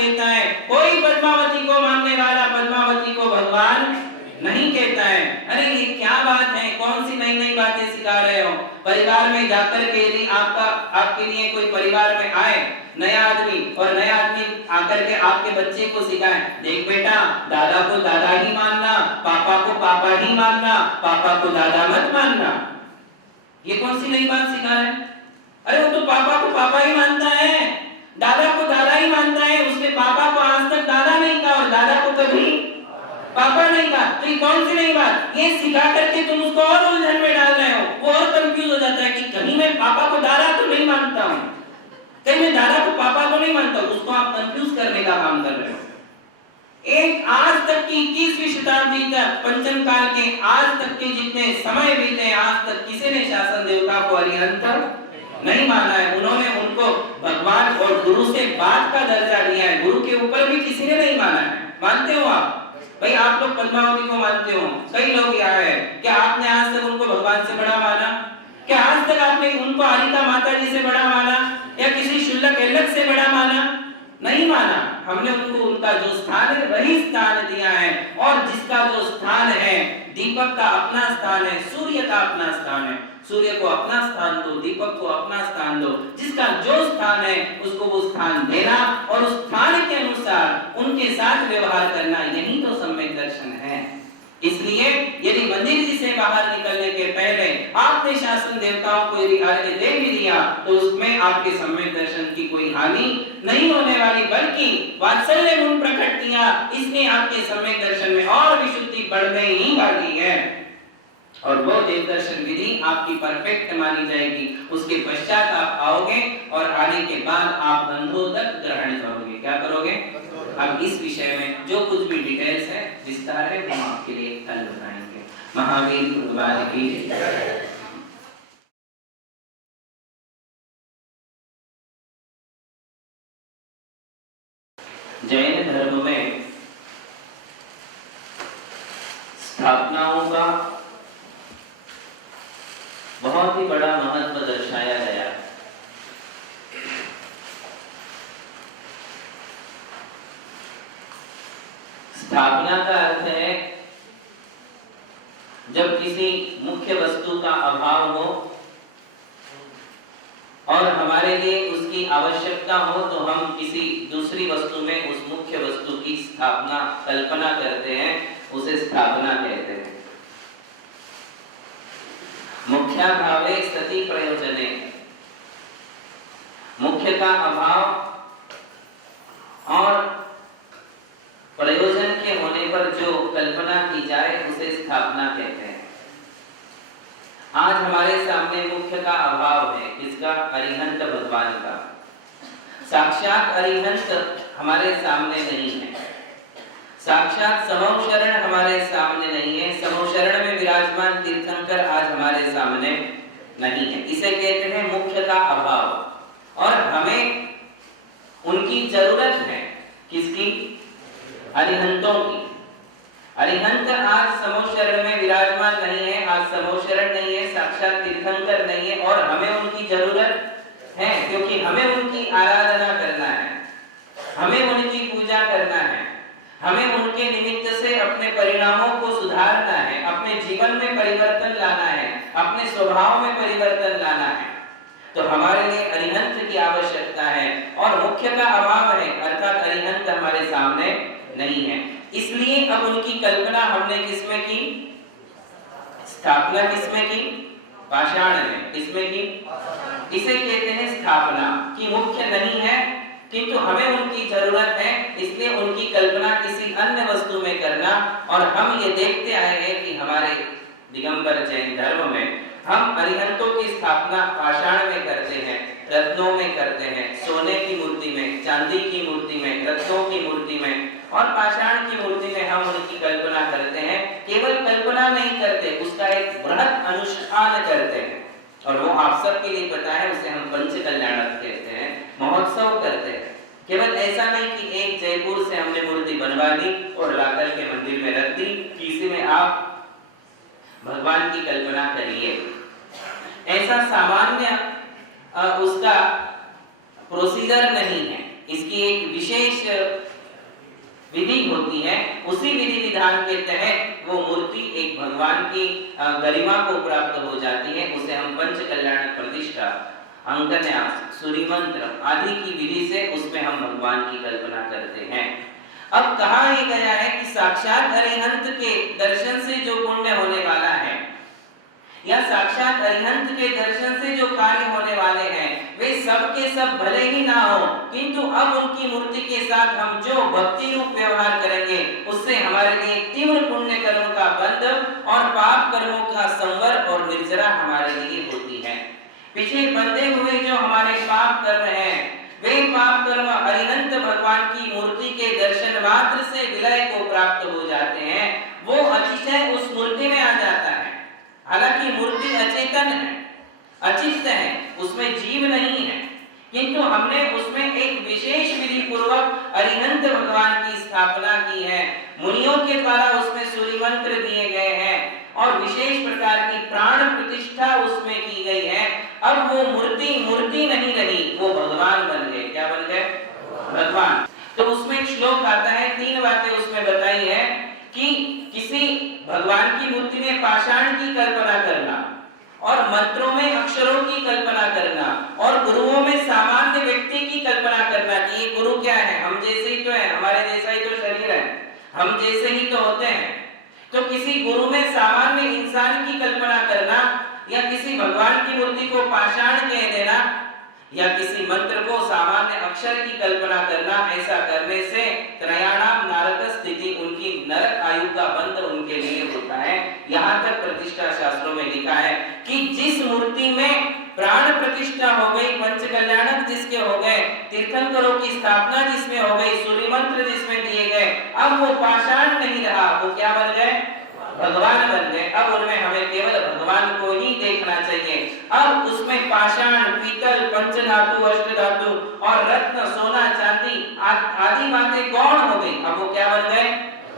देता है। कोई पद्मावती को मानने वाला पद्मावती को भगवान नहीं कहता है। अरे ये क्या बात है, कौन सी नई नई बातें सिखा रहे हो। परिवार में जाकर के यदि आपके लिए कोई परिवार में आए नया आदमी, और नया आदमी आकर के आपके बच्चे को सिखाए, देख बेटा दादा को दादा ही मानना, पापा को पापा ही मानना, पापा को दादा मत मानना, ये कौन सी नई बात सिखा रहे हैं। अरे वो तो पापा को पापा ही मानता है, दादा को दादा ही मानता है, उसने पापा को आज तक दादा नहीं कहा और दादा को कभी पापा नहीं कहा। तो ये कौन सी नई बात, ये सिखा करके तुम उसको और उलझन में डाल रहे हो। वो और कंफ्यूज हो जाता है कि कहीं मैं पापा को दादा तो नहीं मानता हूं, कहीं मैं दादा को पापा तो नहीं मानता, उसको आप कंफ्यूज करने का काम कर रहे हो। एक आज तक की 21वीं शताब्दी तक, पंचम काल के आज तक के जितने समय बीते, आज तक किसी ने शासन देवता को अरिहंत नहीं माना है। उन्होंने उनको भगवान और गुरु से बात का दर्जा दिया है, गुरु के ऊपर भी किसी ने नहीं माना है। मानते हो आप भाई, आप लोग पद्मावती को मानते हो, कई लोग यहाँ है, क्या आपने आज तक उनको भगवान से बड़ा माना? क्या आज तक आपने उनको आलिका माता जी से बड़ा माना या किसी शुल्लक एल्लक से बड़ा माना? नहीं माना। हमने उनको उनका जो स्थान है वही स्थान दिया है, और जिसका जो स्थान है, दीपक का अपना स्थान है, सूर्य का अपना स्थान है, सूर्य को अपना स्थान दो, दीपक को अपना स्थान दो, जिसका जो स्थान है उसको वो स्थान देना और उस स्थान के अनुसार उनके साथ व्यवहार करना, यही तो सम्यक दर्शन है। इसलिए यदि मंदिर से बाहर निकलने के पहले आपने शासन देवताओं को यदि आगे दे भी दिया तो उसमें आपके सम्यक दर्शन की कोई हानि नहीं होने वाली, बल्कि वात्सल्य गुण प्रकट किया, इसने आपके सम्यक दर्शन में और विशुद्धि बढ़ने ही वाली है, और वो देव दर्शन विधि आपकी परफेक्ट मानी जाएगी। उसके पश्चात आप आओगे और आने के बाद आप बंधोदक ग्रहण करोगे। क्या करोगे? अब इस विषय में जो कुछ भी डिटेल्स है, विस्तार है, हम आपके लिए कल बताएंगे। महावीर भगवान की जैन धर्म में स्थापनाओं का बहुत ही बड़ा महत्व दर्शाया गया। स्थापना का अर्थ है जब किसी मुख्य वस्तु का अभाव हो और हमारे लिए उसकी आवश्यकता हो, तो हम किसी दूसरी वस्तु में उस मुख्य वस्तु की स्थापना, कल्पना करते हैं, उसे स्थापना कहते हैं। मुख्या भावे सति प्रयोजने, मुख्य का अभाव और प्रयोजन के होने पर जो कल्पना की जाए उसे स्थापना कहते हैं। आज हमारे सामने मुख्य का अभाव है, किसका? अरिहंत भगवान का। साक्षात अरिहंत हमारे सामने नहीं है, साक्षात समौशरण हमारे सामने नहीं है, समौशरण में विराजमान तीर्थंकर आज हमारे सामने नहीं है। इसे कहते हैं मुख्य का अभाव, और हमें उनकी जरूरत है। किसकी? अरिहंतों की। अरिहंत आज समौशरण में विराजमान नहीं है, आज समौशरण नहीं है, साक्षात तीर्थंकर नहीं है, और हमें उनकी जरूरत है, क्योंकि हमें उनकी आराधना करना है, हमें उनकी पूजा करना है, हमें उनके निमित्त से अपने परिणामों को सुधारना है, अपने जीवन में परिवर्तन लाना है, अपने स्वभाव में परिवर्तन लाना है। तो हमारे लिए अरिहंत की आवश्यकता है, और मुख्य का अभाव है, अर्थात अरिहंत हमारे सामने नहीं है। इसलिए अब उनकी कल्पना हमने किसमें की? स्थापना किसमें की? पाषाण में। किसमें की? इसे कहते हैं स्थापना, कि मुख्य नहीं है किंतु हमें उनकी जरूरत है, इसलिए उनकी कल्पना किसी अन्य वस्तु में करना। और हम ये देखते आए हैं कि हमारे दिगंबर जैन धर्म में हम अरिहंतों की स्थापना पाषाण में करते हैं, रत्नों में करते हैं, सोने की मूर्ति में, चांदी की मूर्ति में, रत्नों की मूर्ति में और पाषाण की मूर्ति में हम उनकी कल्पना करते हैं। केवल कल्पना नहीं करते, उसका एक बृहत अनुष्ठान करते हैं। और वो आप सबके लिए पता है, उसे हम पंच कल्याणक कहते हैं, महोत्सव करते हैं। केवल ऐसा नहीं कि एक जयपुर से हमने मूर्ति बनवा ली और लाकर के मंदिर में रख दी, किसी में आप भगवान की कल्पना करिए, ऐसा सामान्य उसका प्रोसीजर नहीं है। इसकी एक विशेष विधि होती है। उसी विधि विधान के तहत वो मूर्ति एक भगवान की गरिमा को प्राप्त हो जाती है। उसे हम पंच कल्याण प्रतिष्ठा, अंकन्यास, सूर्य मंत्र आदि की विधि से उसमें हम भगवान की कल्पना करते हैं। अब कहा ही गया है कि साक्षात अरिहंत के दर्शन से जो पुण्य होने वाला है या साक्षात अरिहंत के दर्शन से जो कार्य होने वाले हैं वे सब के सब भले ही ना हो, किंतु अब उनकी मूर्ति के साथ हम जो भक्ति रूप व्यवहार करेंगे उससे हमारे लिए तीव्र पुण्य कर्म का बंध और पाप कर्मों का संवर और निर्जरा हमारे लिए होती है। पीछे बंधे हुए जो हमारे पाप कर्म हैं वे पाप कर्म अरिहंत भगवान की मूर्ति के दर्शन मात्र से विलय को प्राप्त हो जाते हैं। वो अतिशय उस मूर्ति में आ जाता है। हालांकि मूर्ति अचेतन है, अचित्त है, उसमें जीव नहीं है, किंतु हमने उसमें एक विशेष विधि पूर्वक अरिहंत भगवान की स्थापना की है। मुनियों के द्वारा उसमें सूर्य मंत्र दिए गए हैं और विशेष प्रकार की प्राण प्रतिष्ठा उसमें की गई है। अब वो मूर्ति नहीं रही, वो भगवान बन गए। क्या बन गए? भगवान। तो उसमें एक श्लोक आता है, 3 बातें उसमें बताई है कि किसी भगवान की मूर्ति में पाषाण की कल्पना करना और मंत्रों में अक्षरों की कल्पना करना और गुरुओं में सामान्य व्यक्ति की कल्पना करना कि ये गुरु क्या है, हम जैसे ही तो है, हमारे जैसा ही तो शरीर है, हम जैसे ही तो होते हैं। तो किसी गुरु में सामान्य इंसान की कल्पना करना या किसी भगवान की मूर्ति को पाषाण कह देना या किसी मंत्र को सामान्य अक्षर की कल्पना करना, ऐसा करने से त्रयाणाम नरक स्थिति, उनकी नरक आयु का बंध उनके लिए होता है। यहाँ तक प्रतिष्ठा शास्त्रों में लिखा है कि जिस मूर्ति में प्राण प्रतिष्ठा हो गई, पंच कल्याणक जिसके हो गए, तीर्थंकरों की स्थापना जिसमें हो गई, सूर्य मंत्र जिसमें दिए गए, अब वो पाषाण नहीं रहा, वो क्या बन गए? भगवान बन गए। अब उनमें हमें केवल भगवान को ही देखना चाहिए। अब उसमें पाषाण, पीतल, पंचधातु, अष्टधातु और रत्न, सोना, चांदी आदि बातें गौण हो गई। अब वो क्या बन गए?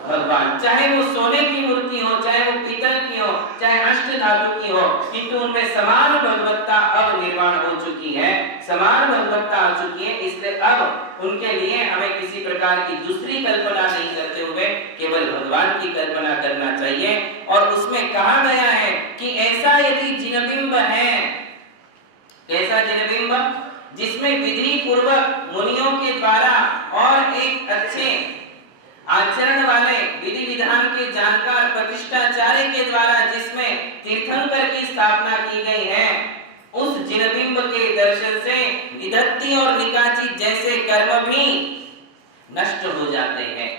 भगवान। चाहे वो सोने की मूर्ति हो, चाहे वो पीतल की हो, चाहे अष्टधातु की हो, किंतु उनमें समान भगवत्ता अब निर्माण हो चुकी है, समान भगवत्ता आ चुकी है। इसलिए अब उनके लिए हमें किसी प्रकार की दूसरी कल्पना नहीं करते हुए केवल भगवान की कल्पना करना चाहिए। और उसमें कहा गया है कि ऐसा यदि जिनबिंब है, ऐसा जिनबिंब जिसमें विधि पूर्वक मुनियों के द्वारा और एक अच्छे आचरण वाले विधि विधान के जानकार प्रतिष्ठाचार्य के द्वारा जिसमें तीर्थंकर की स्थापना की गई है, उस जिनबिंब के दर्शन से विधत्ति और निकाची जैसे कर्म भी नष्ट हो जाते हैं।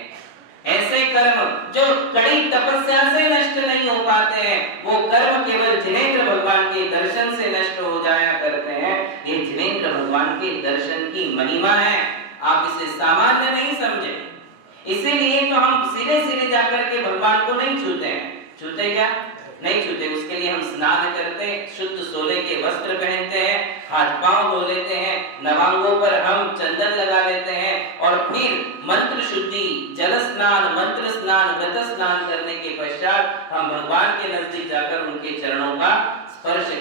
ऐसे कर्म जो कड़ी तपस्या से नष्ट नहीं हो पाते हैं, वो कर्म केवल जिनेंद्र भगवान के दर्शन से नष्ट हो जाया करते हैं। ये जिनेंद्र भगवान के दर्शन की महिमा है, आप इसे सामान्य नहीं समझे। इसीलिए तो हम सीधे सीधे जाकर के भगवान को नहीं छूते हैं। छूते क्या? नहीं छूते। उसके लिए हम स्नान करते, शुद्ध सोले के वस्त्र पहनते हैं, हाथ पांव धो लेते हैं, नवांगों पर हम चंदन लगा लेते हैं और फिर मंत्र शुद्धि, जल स्नान, मंत्र स्नान, व्रत स्नान करने के पश्चात हम भगवान के नजदीक जाकर उनके चरणों का स्पर्श